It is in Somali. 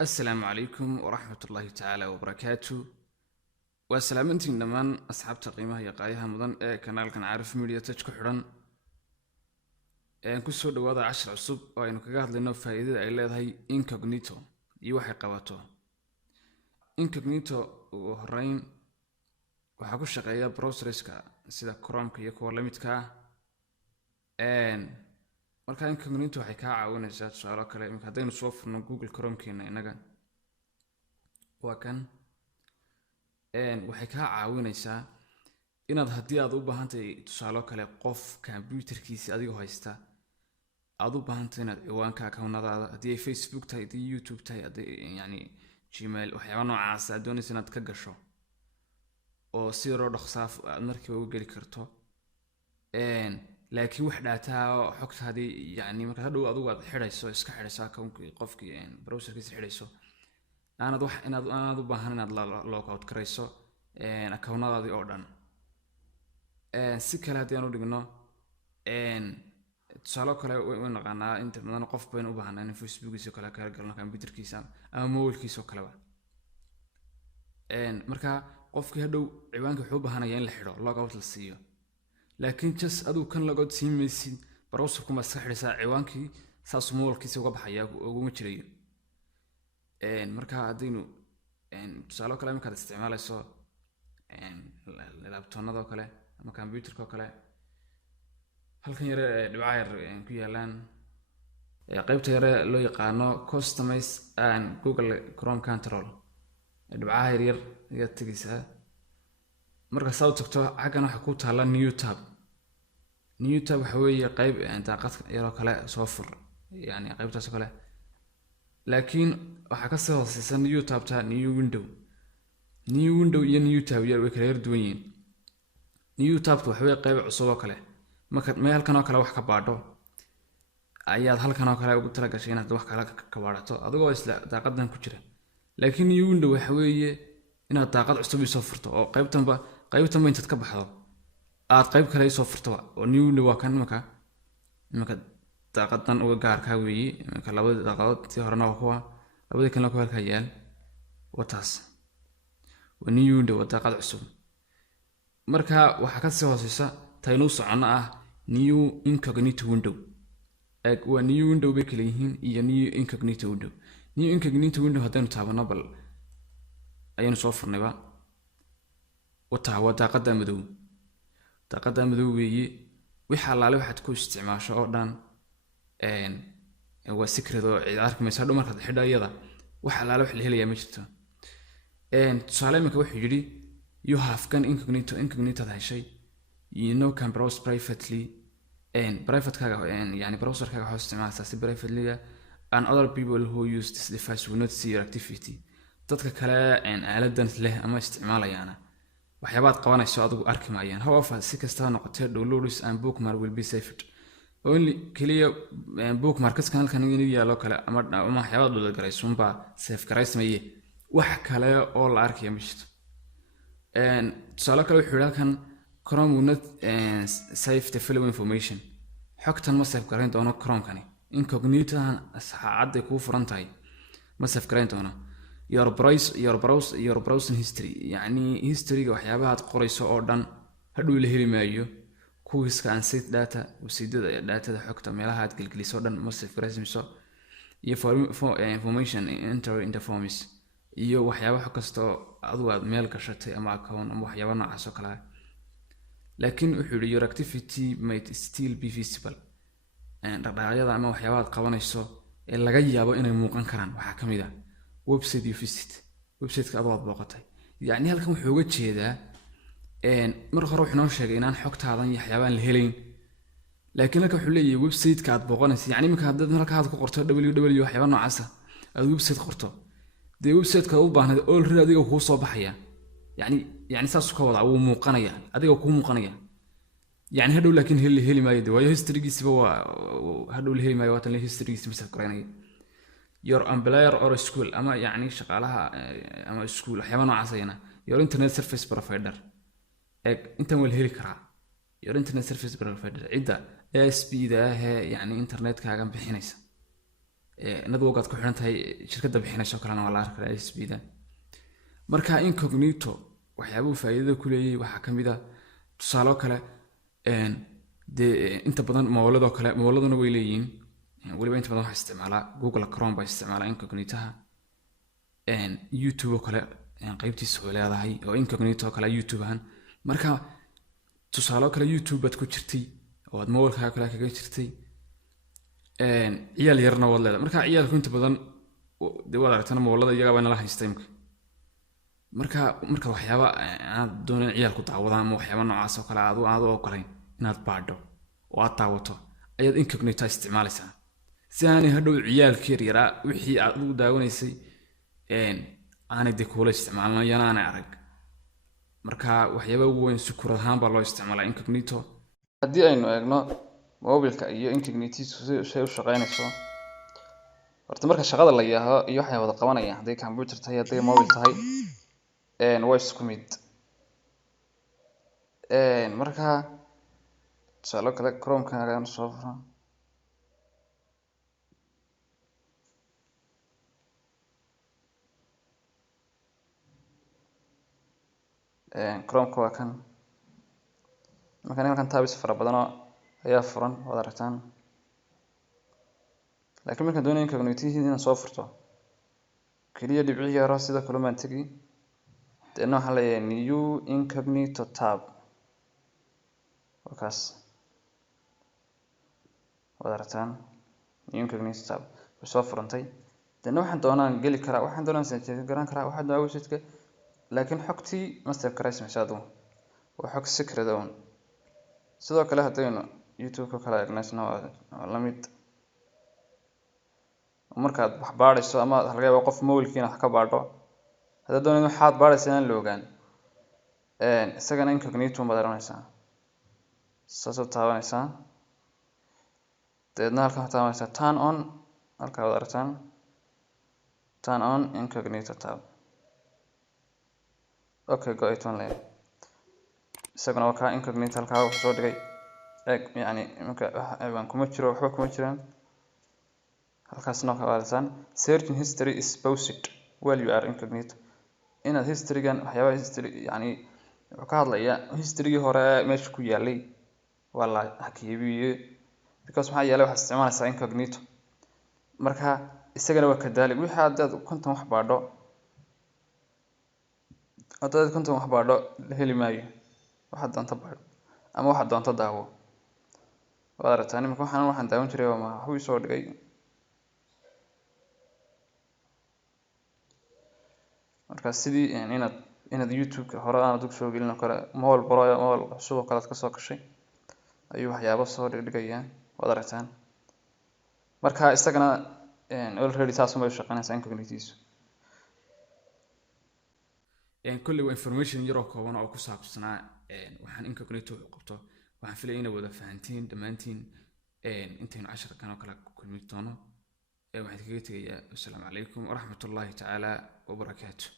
السلام عليكم ورحمة الله تعالى وبركاته. وسلامتين دمان أصحاب تقييمها يقايها مدن كانال كان عارف ميديا تشكو حران كسو دوادا 10 عصب وإنو كاقاد لنو فائدة أي ليدهي incognito يوحي قواتو incognito وهرين وحاكو شقايا بروسريسكا سيدا كرومكا يكو لميتكا marka incognito waxay ka caawinaysaa su'aalo kale imika hadaynu soo furno Google Chrome-keena inaga waa kan waxay ka caawinaysaa inaad haddii aad u baahantahay tusaalo kale qof computerkiisa adiga haysta aad u baahantahay inaad ciwaanka account-nadaada haddii ay Facebook tahay haddii YouTube tahay haddii yani Gmail waxyaabo noocaas ah doonaysa inaad ka gasho oo si yar dhaqsaaf aad markiiba u geli karto laakiin wax data xogtaada yani marka hadhow adigu aad xirayso iska xirayso qofkii browserkiisa xirayso inaad u baahan inaad log out karayso account-nadaadii oo dhan si kale haddii aan u dhigno tusaalo kale way naqaanaa inta badan qof bayn u baahnaa in Facebookiisa kale ka galno computerkiisa ama mobilkiisa kale marka qofkii hadhow ciwaanka wuxuu u baahanayaa in la xiro log out la siiyo laakiin just aduu kan lagood siimaysid browserku ma iska xiraysaa ciwaankii saas mobilkiisa uga baxaya ugu jirayo marka hadaynu tusaalo kale markaad isticmaalayso laptop-nada kale ama computerka kale halkan yare dhibcaha yar ku yaalaan qaybta yare loo yaqaano customize and Google Chrome control dhibcaha yar ayaad tagaysaa marka soo tagto xagan waxa ku taala new tab waxa weeye qayb daaqad yar kale soo fur yani qaybtaas kale laakiin waxa ka soo hooseysa new tab-ta new window iyo new tab yar way kala yar duwan yihiin new tab waxa weeye qayb cusub oo kale marka meel halkan oo kale wax ka baadho ayaad halkan oo kale ugu tala gashay inaad wax kale ka baadhato adigoo isla daaqadan ku jira laakiin new window waxa weeye inaad daaqad cusub soo furto oo qaybtanba intaad ka baxdo aad qayb kale soo furto oo new window waa kan marka daaqadan uga gaarka weeye marka labada daaqadood si horena waa kuwa labada kale ku halka yaal wataas waa new window waa daaqad cusub marka waxa ka soo hooseysa taynu socono ah new incognito window waa new window bay kala yihiin iyo new incognito window hadaynu taabano bal ayaan soo furnayba waa daaqada madow weeye waxa alaale waxaad ku isticmaasho oo dhan waa secret oo cid arkimaysa hadhow markaad xidhayada waxa alaale wax la helayaa ma jirto tusaale marka wuxuu yiri you have can incognito heshay you know can browse privately private-kaaga yani browser-kaaga waxaad isticmaalaysaa si privately and other people who use this device will not see your activity dadka kale aaladan leh ama isticmaalayana waxyaabaad qabanayso adigu arki maayaan however si kasta noqotay downloads and bookmark will be saved only clear bookmarks kan halkan inuu yaalo kale ama waxyaabaad dad garayso unba save garaysmaye wax kale oo la arkayo ma jirto tusaale kale wuxuu halkan Chrome will not save the following information xogtan ma save garayn doono Chrome-kani incognito saacad ay ku furan tahay ma save garayn doono your browsing history yani history-ga waxyaabaha aad qorayso oo dhan hadhow la heli maayo kuwiiska aan set data wasiidada data xogta meelaha aad gelgeliso dhan ma save garayso iyo information enter in the forms iyo waxyaabaha kasto aad meel gashatay ama account ama waxyaabo noocaas oo kale laakiin wuxuu your activity might still be visible dhaqdhaqaaqyada ama waxyaabaha aad qabanayso ee laga yaabo inay muuqan karaan waxa kamid ah website you visit website-ka aad booqatay yani halkan wuxuu uga jeedaa mar hore wuxuu noo sheegay inaan xogtaadan iyo waxyaabaan la helayn laakiin halkan wuxuu leeyahay website-ka aad booqanayso yani marka hadda halka aad ku qorto www waxyaabo noocaas ah aad website qorto dee website-ka u baahnaa already adiga ku soo baxaya yani saas ka wada uu muuqanaya adiga ku muuqanaya yani hadhow laakiin heli maayo dee waayo history-giisa waa hadhow la heli maayo waa tan history-giisa ma saf garanaya your employer or school ama yani shaqaalaha ama school waxyaabo noocaas ayna your internet service provider intan wal heli karaa your internet service provider cidda ASP da yani internet-kaaga bixinaysa networkaad ku xiran tahay shirkadda bixinayso kalena waa la arki karaa SPda. marka incognito waxyaabuhu faa'iidada ku leeyahay waxaa ka mid ah tusaale kale dee inta badan mooladuna way leeyihiin weliba inta badan waxaa isticmaalaa Google Chrome baa isticmaalaa incognitaha. YouTube oo kale qaybtiisa way leedahay oo incognito oo kale YouTube ahaan. marka tusaale kale YouTube baad ku jirtay oo aad moolka kale kaga jirtay ciyaal yarna wad leedahay. marka ciyaalku inta badan dee wada aragtana moolada iyaga baa nala haystay imka. marka waxyaaba aad doonayaan ciyaalku daawadaan ama waxyaaba noocaas oo kale aad u ogolayn inaad baadho oo aad daawato ayaad incognito isticmaalaysaa si aanay hadhow ciyaalkii yaraa wixii aad u daawanaysay aanay dee kula isticmaalin yana aanay arag. marka waxyaaba ugu weyn sukur ahaan baa loo isticmaalaa incognito. haddii aynu eegno mobilka iyo incognitiisu shay u shaqaynayso horta marka shaqada la yaaho iyo waxay wada qabanayaan hadday computer tahay hadday mobil tahay way isku mid. marka tusaale kale Chrome-ka ayaan soo furan Chrome-ka waa kan markan tabs fara badan ayaa furan wad aragtaan. laakiin markaan doonayo incognitihi inaan soo furto kaliya dhibci yaro sida kale maan tagi deena waxaa leeyahay new incognito tab wakaas wad aragtaan new incognito tab soo furantay deena waxaan doonaan geli karaa waxaan doonaan search garan karaa waxaan doonaa website-ka laakiin xogtii master karaysi mashaadu waa xog secret ah. sidoo kale hadaynu YouTube-ka kala eegnaysna waa la mid markaad wax baadhayso ama laga yaabo qof mobilkiina wax ka baadho hadda doonayno waxaad baadhayso inaan la ogaan isagana incognito ma daranaysaa soo taabanaysaa deedna halkan waxaad taabanaysaa turn on halkaa wad aragtaan turn on incognito tab. okay go it one layer isagana waa ka incognito halkaa wuxuu soo dhigay yani marka waxaan kuma jiro waxba kuma jiraan halkaasna ka wadataan searching history is paused while you are incognito. inaad history-gan waxyaabaha history yani wuxuu ka hadlayaa history-gii hore meesha ku yaalay waa la hakiyay because maxaa yeelay waxaad isticmaalaysaa incognito. marka isagana waa kadaalig wixii aad konton wax baadho la heli maayo waxaad doonto baadho ama waxaad doonto daawo wad aragtaan. marka waxaan daawan jiray ma waxuu soo dhigay marka sidii inaad YouTube-ka hore aad u soo gelin karo mool cusub kale ka soo gashay ayuu waxyaabo soo dhigayaan wad aragtaan. marka isagana already taas uma shaqeynaysaa incognitiisu. kulli information yaro kooban oo ku saabsanaa waxaan incognito qabto waxaan filayaa inaad wada fahantiin dhamaantiin intaynu casharkan oo kale ku kulmi doono waxaan kaga tegayaa assalaamu calaykum waraxmatullaahi tacaala wabarakaatuh.